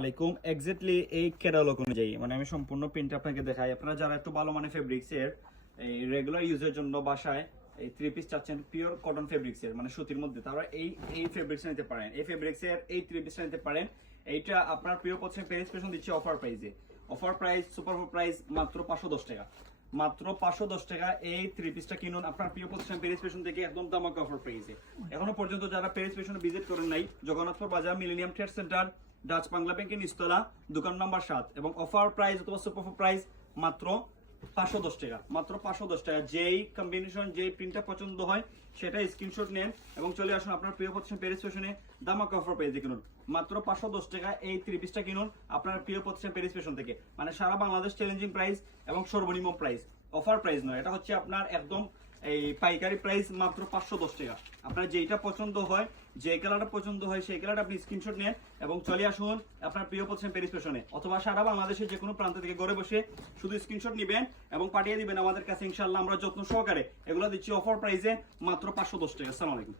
আলাইকুম। এক্স্যাক্টলি এই ক্যাটালগ অনুযায়ী মানে আমি সম্পূর্ণ প্রিন্ট আপনাকে দেখাই। আপনারা যারা একটু ভালো মানে ফেব্রিক্স এর এই রেগুলার ইউজের জন্য বাসায় এই 3 পিস চাচ্ছেন পিওর কটন ফেব্রিক্স এর মানে সুতির মধ্যে, তারা এই ফেব্রিক্স নিতে পারেন। এই ফেব্রিক্স এর এই 3 পিস নিতে পারেন। এইটা আপনার প্রিয় পছন্দের পেজ স্পেশাল দিচ্ছি অফার প্রাইসে। অফার প্রাইস সুপার প্রাইস মাত্র 510 টাকা। মাত্র 510 টাকা এই 3 পিসটা কিনুন আপনার প্রিয় প্রতিষ্ঠান পেজ স্পেশাল থেকে একদম ধামাকা অফার প্রাইসে। এখনো পর্যন্ত যারা পেজ স্পেশাল ভিজিট করেন নাই, জগন্নাথপুর বাজার millennium trade centre Dutch Bangla ব্যাংকের নিচতলা দোকান নাম্বার 7 এবং অফার প্রাইস অথবা সুপার প্রাইস মাত্র 510 টাকা। মাত্র 510 টাকা। যেই কম্বিনেশন যেই প্রিন্টটা পছন্দ হয় সেটা স্ক্রিনশট নেন এবং চলে আসুন আপনার প্রিয় প্রতিষ্ঠান পেজ স্পেশনে ধামাকা অফার প্রাইসে কিনুন। মাত্র 510 টাকা এই 3 পিসটা কিনুন আপনার প্রিয় প্রতিষ্ঠান পেজ স্পেশন থেকে। মানে সারা বাংলাদেশ চ্যালেঞ্জিং প্রাইস এবং সর্বনিম্ন প্রাইস, অফার প্রাইস নয়, এটা হচ্ছে আপনার একদম এই পাইকারি প্রাইস মাত্র 510 টাকা। আপনার যেইটা পছন্দ হয়, যে কালারটা পছন্দ হয় সেই কালারটা আপনি স্ক্রিনশট নেন এবং চলে আসুন আপনার প্রিয় প্রতিষ্ঠান পেজ স্পেশনে অথবা সারা বাংলাদেশের যে কোনো প্রান্ত থেকে ঘরে বসে শুধু স্ক্রিনশট নেবেন এবং পাঠিয়ে দিবেন আমাদের কাছে। ইনশাআল্লাহ আমরা যত্ন সহকারে এগুলো দিচ্ছি অফার প্রাইসে মাত্র 510 টাকা। আসসালামু আলাইকুম।